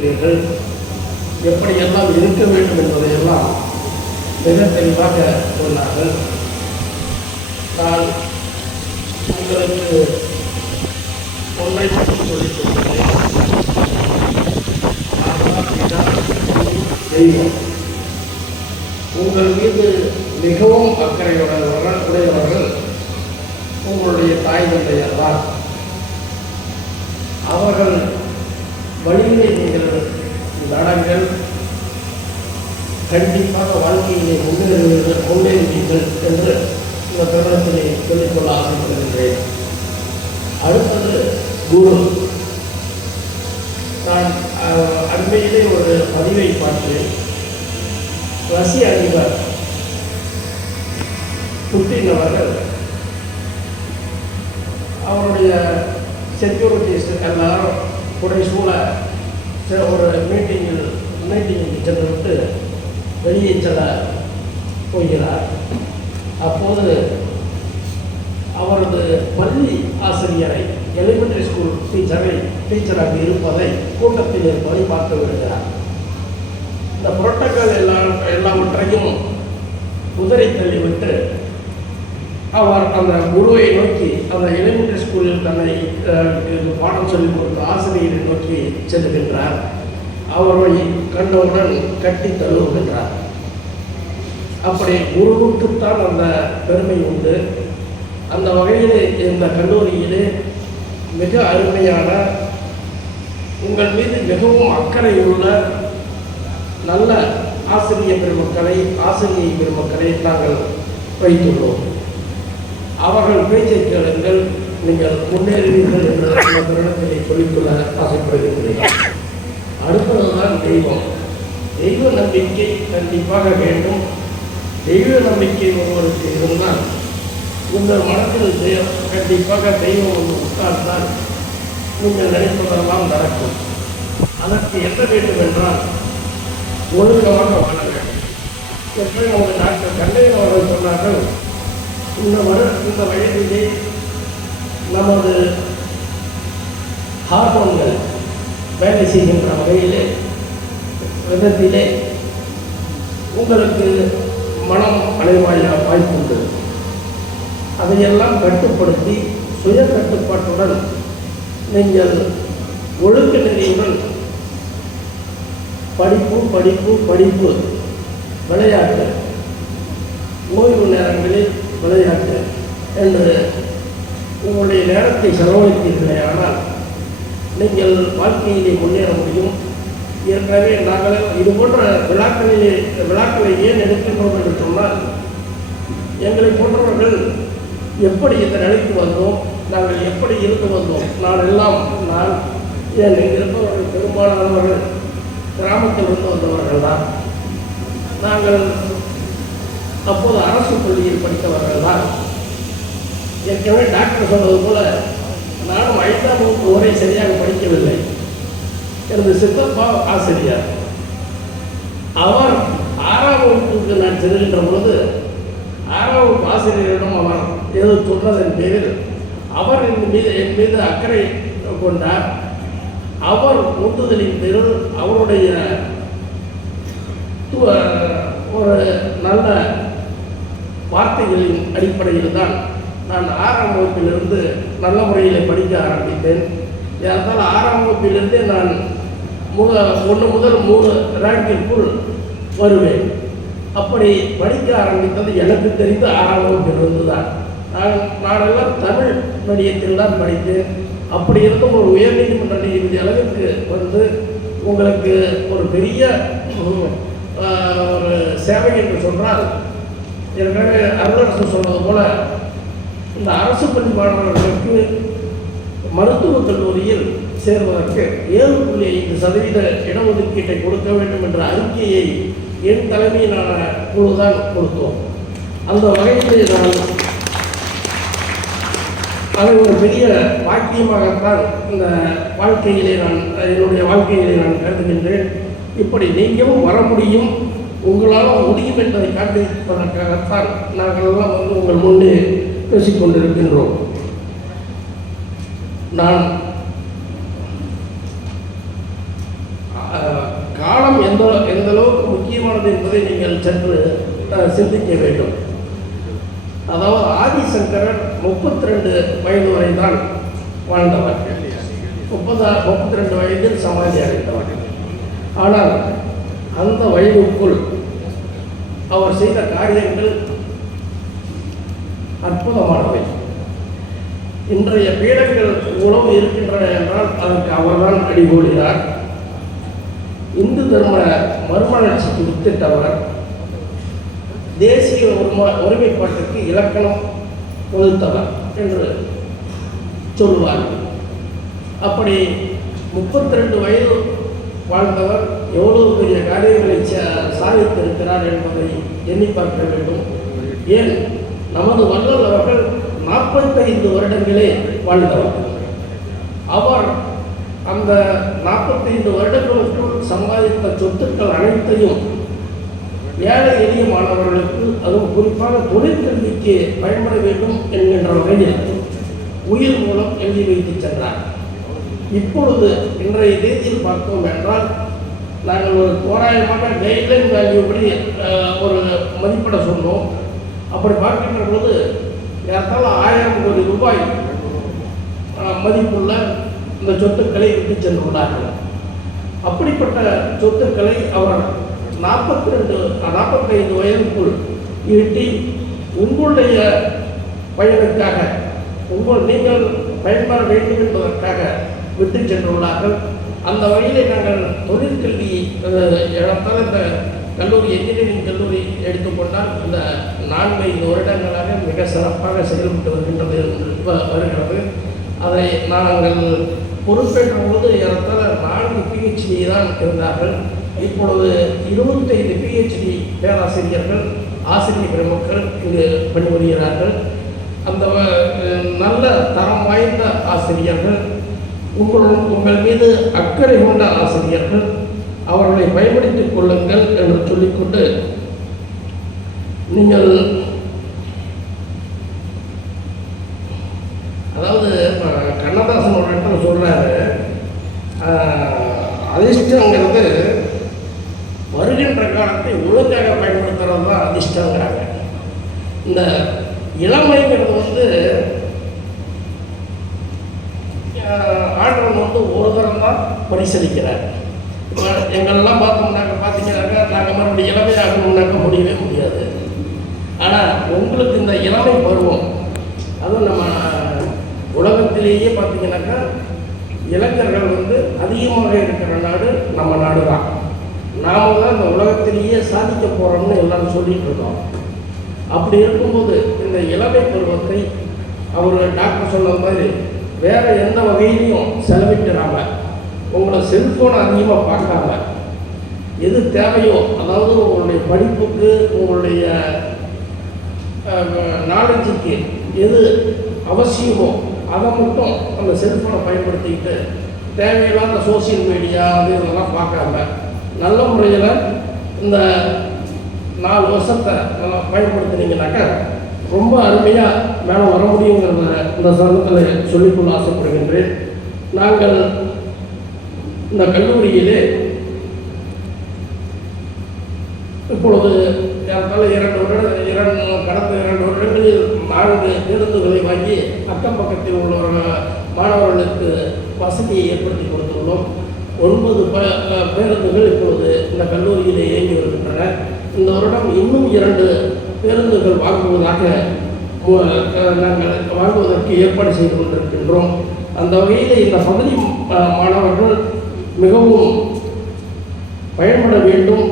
கொண்டிருக்கிறீர்கள் எப்படியெல்லாம் இருக்க வேண்டும் என்பதையெல்லாம் மிக தெளிவாக சொன்னார்கள். நான் உங்களுக்கு ஒன்றை மட்டும் சொல்லிக் கொடுக்கிறேன் தெய்வம். உங்கள் மீது மிகவும் அக்கறையுடையவர்கள் உடையவர்கள் உங்களுடைய தாய் தந்தையர் தான் அவர்கள் வழியிலே நீங்கள் கண்டிப்பாக வாழ்க்கையிலே முன்னேறுவீர்கள் முன்னேறுவீர்கள் என்று இந்த தருணத்திலே சொல்லிக்கொள்ள ஆசைப்படுகின்றேன். அடுத்தது குரு. நான் அண்மையிலே ஒரு பதிவை பார்த்தேன். ரஷ்ய அதிபர் புட்டின் அவர்கள் அவருடைய செக்யூரிட்டிஸ் எல்லாரும் உடைய சூழ ஒரு மீட்டிங்கில் மீட்டிங்குக்கு சென்றுவிட்டு வெளியே செல்ல போகிறார். அப்போது அவரது பள்ளி ஆசிரியரை எலிமெண்டரி ஸ்கூல் டீச்சரை டீச்சராக இருப்பதை கூட்டத்தில் இருப்பதை பார்த்து விடுகிறார். இந்த புரோட்டோக்கால் எல்லா எல்லாவற்றையும் உதறி தள்ளிவிட்டு அவர் அந்த குருவை நோக்கி அந்த எலிமெண்டரி ஸ்கூலில் தன்னை பாடம் சொல்லிக் கொடுத்த ஆசிரியரை நோக்கி செல்லுகின்றார் அவரை கண்டவுடன் கட்டி தழுவுகின்றார் அப்படி குருவுக்குத்தான் அந்த பெருமை உண்டு. அந்த வகையில் இந்த கல்லூரியிலே மிக அருமையான உங்கள் மீது மிகவும் அக்கறையுள்ள நல்ல ஆசிரிய பெருமக்களை ஆசிரியை பெருமக்களை நாங்கள் வைத்துள்ளோம். அவர்கள் பேச்சை கேளுங்கள். நீங்கள் முன்னேறுவீர்கள் என்று இந்த சொல்லிக்கொள்ள ஆசைப்படுகின்றீர்கள் அடுத்ததுதான் தெய்வம். தெய்வ நம்பிக்கை கண்டிப்பாக வேண்டும். தெய்வ நம்பிக்கை ஒருவருக்கு இருந்தால் உங்கள் மனத்தில் கண்டிப்பாக தெய்வம் ஒன்று உட்கார்ந்தால் நீங்கள் நினைப்பதெல்லாம் நடக்கும். அதற்கு என்ன வேண்டும் என்றால் ஒழுக்கமாக வாழ வேண்டும். எப்படி நம்ம டாக்டர் கண்ணையன் அவர்கள் சொன்னார்கள் இந்த மன இந்த வயதிலே நமது ஹார்மோன்கள் வேலை செய்கின்ற வகையிலே விதத்திலே உங்களுக்கு மனம் அலைவாய வாய்ப்புண்டு. அதையெல்லாம் கட்டுப்படுத்தி சுய கட்டுப்பாட்டுடன் நீங்கள் ஒழுக்க நெறியுடன் படிப்பு படிப்பு படிப்பு விளையாட்டு. ஓய்வு நேரங்களில் விளையாட்டு என்று உங்களுடைய நேரத்தை செலவழித்தீர்களே ஆனால் நீங்கள் வாழ்க்கையிலே முன்னேற முடியும். ஏற்கனவே நாங்கள் இது போன்ற விழாக்களிலே விழாக்களை ஏன் எடுக்கின்றோம் என்று சொன்னால் எங்களை போன்றவர்கள் எப்படி இந்த நிலைக்கு வந்தோம் நாங்கள் எப்படி இருந்து வந்தோம் நான் எல்லாம் நான் ஏன் இங்கே இருப்பவர்கள் பெரும்பாலானவர்கள் கிராமத்தில் இருந்து வந்தவர்கள் தான். நாங்கள் அப்போது அரசு பள்ளியில் படித்தவர்கள் தான். ஏற்கனவே டாக்டர் சொன்னது போல நானும் ஐந்தாம் வகுப்பு வரை சரியாக படிக்கவில்லை. எனது சித்தப்பா ஆசிரியர். அவர் ஆறாம் வகுப்புக்கு நான் செல்கின்ற பொழுது ஆறாம் வகுப்பு ஆசிரியரிடம் அவர் ஏதோ சொன்னதன் பேரில் அவர் என் மீது என் மீது அக்கறை கொண்டார். அவர் உந்துதலின் பேரில் அவருடைய ஒரு நல்ல வார்த்தைகளின் அடிப்படையில் தான் நான் ஆறாம் வகுப்பிலிருந்து நல்ல முறையில் படிக்க ஆரம்பித்தேன். ஏறத்தாழ ஆறாம் வகுப்பிலிருந்தே நான் முத ஒன்று முதல் மூணு ரேங்கிற்குள் வருவேன். அப்படி படிக்க ஆரம்பித்தது எனக்கு தெரிந்து ஆறாம் வகுப்பிலிருந்து தான் நான் நானெல்லாம் தமிழ் மீடியத்தில் தான் படித்தேன். அப்படி இருந்தும் ஒரு உயர்நீதிமன்ற நீதிபதி அளவிற்கு வந்து உங்களுக்கு ஒரு பெரிய ஒரு சேவை என்று சொன்னால் ஏற்கனவே அருளரசு சொன்னது போல இந்த அரசு பள்ளி மாணவர்களுக்கு மருத்துவக் கல்லூரியில் சேர்வதற்கு ஏழு புள்ளி ஐந்து சதவீத இடஒதுக்கீட்டை கொடுக்க வேண்டும் என்ற அறிக்கையை என் தலைமையிலான குழுதான் கொடுத்தோம். அந்த வகையிலே நான் அதை ஒரு பெரிய வாக்கியமாகத்தான் இந்த வாழ்க்கையிலே நான் என்னுடைய வாழ்க்கையிலே நான் கருதுகின்றேன். இப்படி நீங்களும் வர முடியும். உங்களால் முடியும் என்பதை காண்பிப்பதற்காகத்தான் நாங்கள் எல்லாம் வந்து உங்கள் முன்னே பேசிக்கொண்டிருக்கின்றோம். நான் காலம் எந்த எந்த அளவுக்கு முக்கியமானது என்பதை நீங்கள் சற்று சிந்திக்க வேண்டும். அதாவது ஆதிசங்கரர் முப்பத்தி ரெண்டு வயது வரை தான் வாழ்ந்தவர். முப்பதா முப்பத்தி ரெண்டு வயதில் சமாதி அடைந்தவர். ஆனால் அந்த வயதுக்குள் அவர் செய்த காரியங்கள் அற்புதமானவை. இன்றைய பீடங்கள் உணவு இருக்கின்றன என்றால் அதற்கு அவர்தான் அடிகோடினார். இந்து தர்ம மறுமலர்ச்சிக்கு வித்திட்டவர் தேசிய ஒருமைப்பாட்டுக்கு இலக்கணம் வகுத்தவர் என்று சொல்லுவார்கள். அப்படி முப்பத்தி ரெண்டு வயது வாழ்ந்தவர் எவ்வளவு பெரிய காரியங்களை சாதித்திருக்கிறார் என்பதை எண்ணி பார்க்க வேண்டும். ஏன்? நமது வல்லல் அவர்கள் நாற்பத்தைந்து வருடங்களே வாழ்ந்தவர். அவர் அந்த நாற்பத்தைந்து வருடங்களுக்குள் சம்பாதித்த சொத்துக்கள் அனைத்தையும் ஏழை எளிய மாணவர்களுக்கு அதுவும் குறிப்பாக தொழிற்கல்விக்கு பயன்பட வேண்டும் என்கின்ற வகையில் உயிர் மூலம் எழுதி வைத்து சென்றார். இப்பொழுது இன்றைய தேதியில் பார்த்தோம் என்றால் நாங்கள் ஒரு தோராயமாக கைட்லைன் வேல்யூ படி ஒரு மதிப்பிட சொன்னோம். அப்படி பார்க்கின்ற பொழுது ஏறத்தாழ ஆயிரம் கோடி ரூபாய் மதிப்புள்ள இந்த சொத்துக்களை விட்டு சென்றுள்ளார்கள். அப்படிப்பட்ட சொத்துக்களை அவர் நாற்பத்தி ரெண்டு நாற்பத்தைந்து வயதுக்குள் ஈட்டி உங்களுடைய பயனுக்காக உங்கள் நீங்கள் பயன்பெற வேண்டும் என்பதற்காக விட்டு சென்றுள்ளார்கள் அந்த வழியிலே நாங்கள் தொழிற்கல்வி அஹ், இந்த கல்லூரி என்ஜினியரிங் கல்லூரி எடுத்துக்கொண்டால் இந்த நான்கு ஐந்து வருடங்களாக மிக சிறப்பாக செயல்பட்டு வருகின்றது வருகிறது. அதை நாங்கள் பொறுப்பேற்ற பொழுது ஏறத்தாழ நான்கு பிஹெச்டி தான் இருந்தார்கள் இப்பொழுது இருபத்தைந்து பிஹெச்டி பேராசிரியர்கள் ஆசிரியர் மக்கள் இங்கு பணிபுரிகிறார்கள். அந்த வ- நல்ல தரம் வாய்ந்த ஆசிரியர்கள் உங்கள் உங்கள் மீது அக்கறை கொண்ட ஆசிரியர்கள் அவர்களை பயன்படுத்திக் கொள்ளுங்கள் என்று சொல்லிக்கொண்டு நீங்கள் அதாவது கண்ணதாசன் ஒரு இடத்துல சொல்றாரு அதிர்ஷ்டங்கிறது வருகின்ற காலத்தை ஒழுங்காக பயன்படுத்துறது தான் அதிர்ஷ்டங்கிறாங்க. இந்த இளமைங்கிறது வந்து ஆஹ், ஆண்டவன் வந்து ஒரு தரம் தான் பரிசீலிக்கிறார் இப்போ எங்களெல்லாம் பார்த்தோம்னாக்க பார்த்தீங்கன்னாக்கா நாங்கள் ஆகணும்னாக்க முடியவே முடியாது. ஆனால் உங்களுக்கு இந்த இளமை பருவம் அதுவும் நம்ம உலகத்திலேயே பார்த்தீங்கன்னாக்கா இளைஞர்கள் வந்து அதிகமாக இருக்கிற நாடு நம்ம நாடு தான் நாம் தான் இந்த உலகத்திலேயே சாதிக்க போகிறோம்னு எல்லாரும் சொல்லிகிட்டு இருக்கோம். அப்படி இருக்கும்போது இந்த இளமை பருவத்தை அவர் டாக்டர் சொன்ன மாதிரி வேறு எந்த வகையிலையும் செலவிட்டுறாங்க உங்களை செல்ஃபோனை அதிகமாக பார்க்காம எது தேவையோ அதாவது உங்களுடைய படிப்புக்கு உங்களுடைய நாலேஜுக்கு எது அவசியமோ அதை மட்டும் அந்த செல்ஃபோனை பயன்படுத்திக்கிட்டு தேவையில்லாத சோஷியல் மீடியா அது இதெல்லாம் பார்க்காம நல்ல முறையில் இந்த நாலு வருஷத்தை நல்லா பயன்படுத்தினீங்கன்னாக்கா ரொம்ப அருமையாக மேலே வர முடியுங்கிறத இந்த சந்தத்தில் சொல்லிக்கொள்ள ஆசைப்படுகின்றேன். நாங்கள் இந்த கல்லூரியிலே இப்பொழுது ஏறத்தாழ இரண்டு வருட இரண்டு கடந்த இரண்டு வருடங்களில் நான்கு பேருந்துகளை வாங்கி அக்கம் பக்கத்தில் உள்ள மாணவர்களுக்கு வசதியை ஏற்படுத்தி கொடுத்துள்ளோம். ஒன்பது ப பேருந்துகள் இப்பொழுது இந்த கல்லூரியிலே இயங்கி வருகின்றன. இந்த வருடம் இன்னும் இரண்டு பேருந்துகள் வாங்குவதாக நாங்கள் வாங்குவதற்கு ஏற்பாடு செய்து கொண்டிருக்கின்றோம். அந்த வகையில் இந்த பகுதி மாணவர்கள் மிகவும் பயன்பட வேண்டும்.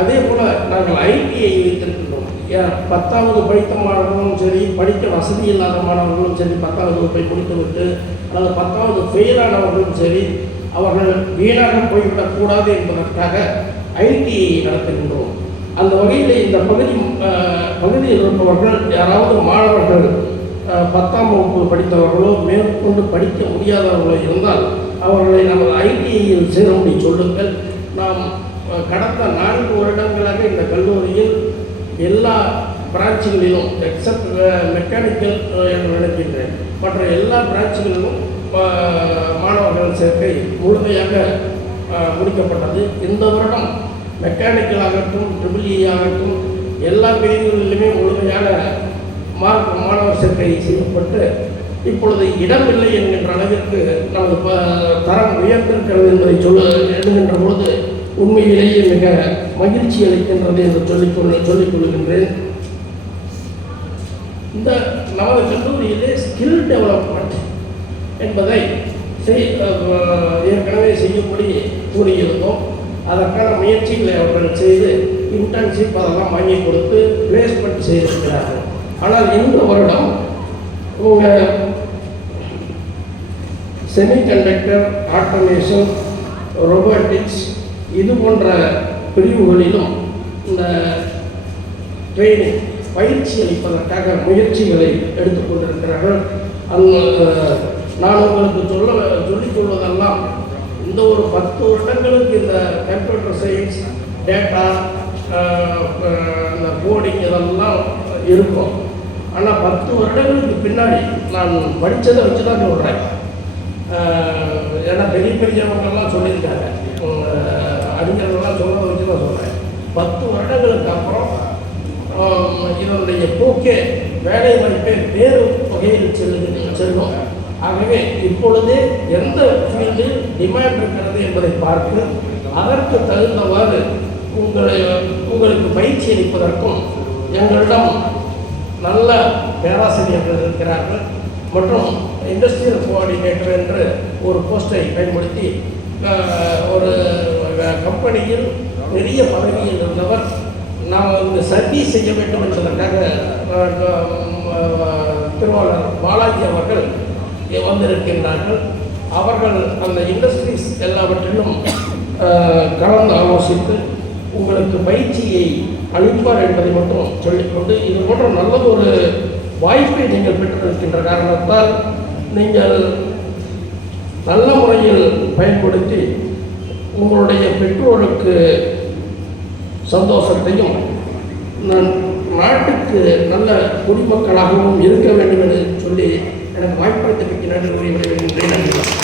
அதே போல் நாங்கள் ஐடிஐ வைத்திருக்கின்றோம். ஏன்? பத்தாவது படித்த மாணவர்களும் சரி படிக்க வசதி இல்லாத மாணவர்களும் சரி பத்தாவது வகுப்பை முடித்துவிட்டு அல்லது பத்தாவது ஃபெயிலானவர்களும் சரி அவர்கள் வீணாக போய்விடக்கூடாது என்பதற்காக ஐடிஐ நடத்துகின்றோம். அந்த வகையில் இந்த பகுதி பகுதியில் இருப்பவர்கள் யாராவது மாணவர்கள் பத்தாம் வகுப்பு படித்தவர்களோ மேற்கொண்டு படிக்க முடியாதவர்களோ இருந்தால் அவர்களை நமது ஐடிஐயில் சேரும்படி சொல்லுங்கள். நாம் கடந்த நான்கு வருடங்களாக இந்த கல்லூரியில் எல்லா பிரான்ச்சுகளிலும் எக்ஸப்ட் மெக்கானிக்கல் என்று நினைக்கின்றேன். மற்ற எல்லா பிரான்ச்சுகளிலும் மாணவர்கள் சேர்க்கை முழுமையாக முடிக்கப்பட்டது. இந்த வருடம் மெக்கானிக்கல் ஆகட்டும் ட்ரிபிள்இ e ஆகட்டும் எல்லா பிரிவுகளிலுமே முழுமையான மார்க் மாணவர் சேர்க்கை செய்யப்பட்டு இப்பொழுது இடமில்லை என்கின்ற அளவிற்கு நமது ப- தரம் உயர்ந்திருக்கிறது என்பதை சொல்ல எழுதுகின்ற பொழுது உண்மையிலேயே மிக மகிழ்ச்சி அளிக்கின்றது என்று சொல்லிக்கொள்ள சொல்லிக் கொள்கின்றேன் இந்த நமது கல்லூரியிலே ஸ்கில் டெவலப்மெண்ட் என்பதை செய் ஏற்கனவே செய்யும்படி கூறியிருந்தோம். அதற்கான முயற்சிகளை அவர்கள் செய்து இன்டர்ன்ஷிப் அதெல்லாம் வாங்கி கொடுத்து பிளேஸ்மெண்ட் செய்திருக்கிறார்கள். ஆனால் இந்த வருடம் உங்கள் செமிகண்டக்டர் ஆட்டோமேஷன் ரொபோட்டிக்ஸ் இது போன்ற பிரிவுகளிலும் இந்த ட்ரைனிங் பயிற்சி அளிப்பதற்காக முயற்சிகளை எடுத்துக்கொண்டிருக்கிறார்கள் அந்த நான் உங்களுக்கு சொல்ல சொல்லிக் கொள்வதெல்லாம் இந்த ஒரு பத்து வருடங்களுக்கு இந்த கம்ப்யூட்டர் சயின்ஸ் டேட்டா இந்த கோடிங் இதெல்லாம் இருக்கும். ஆனால் பத்து வருடங்களுக்கு பின்னாடி நான் படித்ததை வச்சு தான் சொல்கிறேன் ஏன்னா பெரிய பெரியவங்கெல்லாம் சொல்லியிருக்காங்க. சொல்கிறேன் பத்து வருடங்களுக்கு அப்புறம் இதனுடைய போக்கே வேலை வாய்ப்பே வேறு வகையில் செல்லுது செல்லும். ஆகவே இப்பொழுதே எந்த ஃபீல்டில் டிமாண்ட் இருக்கிறது என்பதை பார்த்து அதற்கு தகுந்தவாறு உங்களை உங்களுக்கு பயிற்சி அளிப்பதற்கும் எங்களிடம் நல்ல பேராசிரியர்கள் இருக்கிறார்கள். மற்றும் இண்டஸ்ட்ரியல் கோஆர்டினேட்டர் என்று ஒரு போஸ்டை பயன்படுத்தி ஒரு கம்பெனியில் பெரிய பதவியில் இருந்தவர் நாம் இந்த சர்வீஸ் செய்ய வேண்டும் என்பதற்காக திருவாளர் பாலாஜி அவர்கள் வந்திருக்கின்றார்கள். அவர்கள் அந்த இண்டஸ்ட்ரீஸ் எல்லாவற்றிலும் கலந்து ஆலோசித்து உங்களுக்கு பயிற்சியை அளிப்பார் என்பதை மட்டும் சொல்லிக்கொண்டு இது போன்ற நல்ல ஒரு வாய்ப்பை நீங்கள் பெற்றிருக்கின்ற காரணத்தால் நீங்கள் நல்ல முறையில் பயன்படுத்தி உங்களுடைய பெற்றோருக்கு சந்தோஷத்தையும் நான் நாட்டுக்கு நல்ல குடிமக்களாகவும் இருக்க வேண்டும் என்று சொல்லி எனக்கு வாய்ப்பளித்தமைக்கு நன்றி கூறி விடைபெறுகின்றேன். நன்றி.